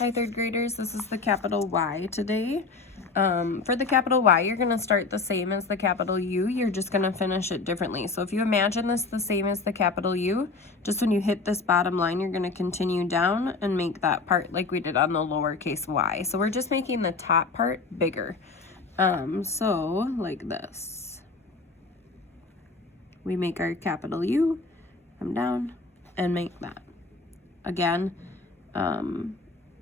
Hi, third graders. This is the capital Y today. For the capital Y, you're going to start the same as the capital U. You're just going to finish it differently. So if you imagine this the same as the capital U, just when you hit this bottom line, you're going to continue down and make that part like we did on the lowercase y. So we're just making the top part bigger. So like this. We make our capital U, come down, and make that. Again,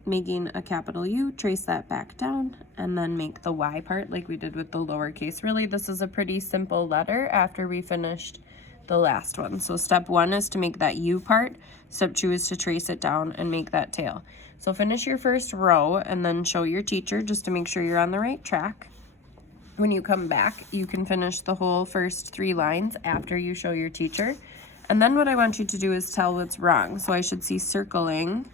making a capital U, trace that back down, and then make the Y part like we did with the lowercase. Really, this is a pretty simple letter after we finished the last one. So step 1 is to make that U part. Step 2 is to trace it down and make that tail. So finish your first row and then show your teacher just to make sure you're on the right track. When you come back, you can finish the whole first 3 lines after you show your teacher. And then what I want you to do is tell what's wrong. So I should see circling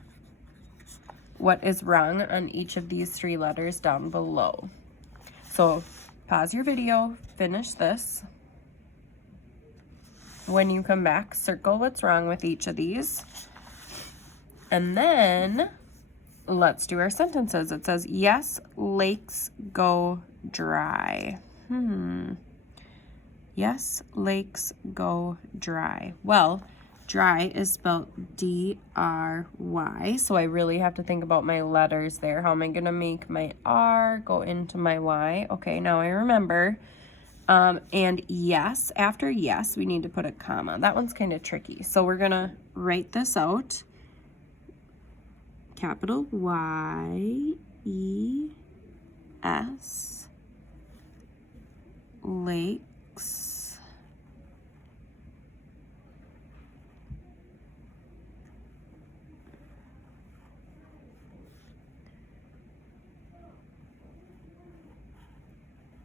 what is wrong on each of these 3 letters down below. So pause your video, finish this. When you come back, circle what's wrong with each of these. And then let's do our sentences. It says, yes, lakes go dry. Yes, lakes go dry. Well, dry is spelled D-R-Y, so I really have to think about my letters there. How am I going to make my R go into my Y? Okay, now I remember. And yes, after yes, we need to put a comma. That one's kind of tricky. So we're going to write this out. Capital Y-E-S, lakes.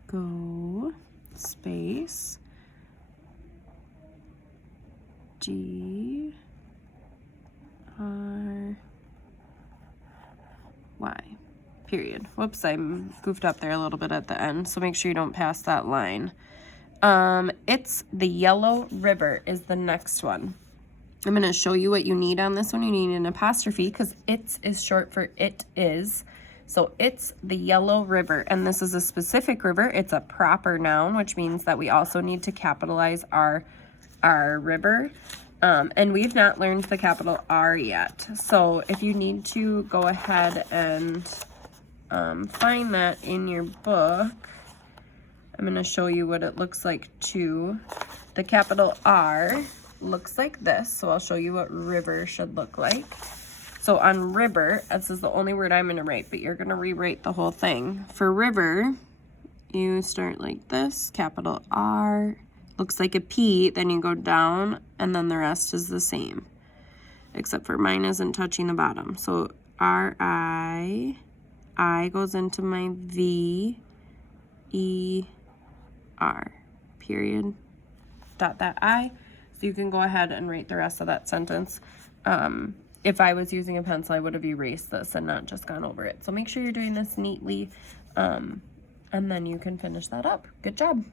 Go, space, G, R, Y, period. Whoops, I'm goofed up there a little bit at the end, so make sure you don't pass that line. It's the Yellow River is the next one. I'm going to show you what you need on this one. You need an apostrophe because it's is short for it is. So it's the Yellow River, and this is a specific river. It's a proper noun, which means that we also need to capitalize our river. And we've not learned the capital R yet. So if you need to go ahead and find that in your book, I'm going to show you what it looks like too. The capital R looks like this. So I'll show you what river should look like. So on river, this is the only word I'm going to write, but you're going to rewrite the whole thing. For river, you start like this, capital R, looks like a P, then you go down, and then the rest is the same, except for mine isn't touching the bottom. So R-I, I goes into my V, E, R, period, dot that I. So you can go ahead and write the rest of that sentence. If I was using a pencil, I would have erased this and not just gone over it. So make sure you're doing this neatly, and then you can finish that up. Good job.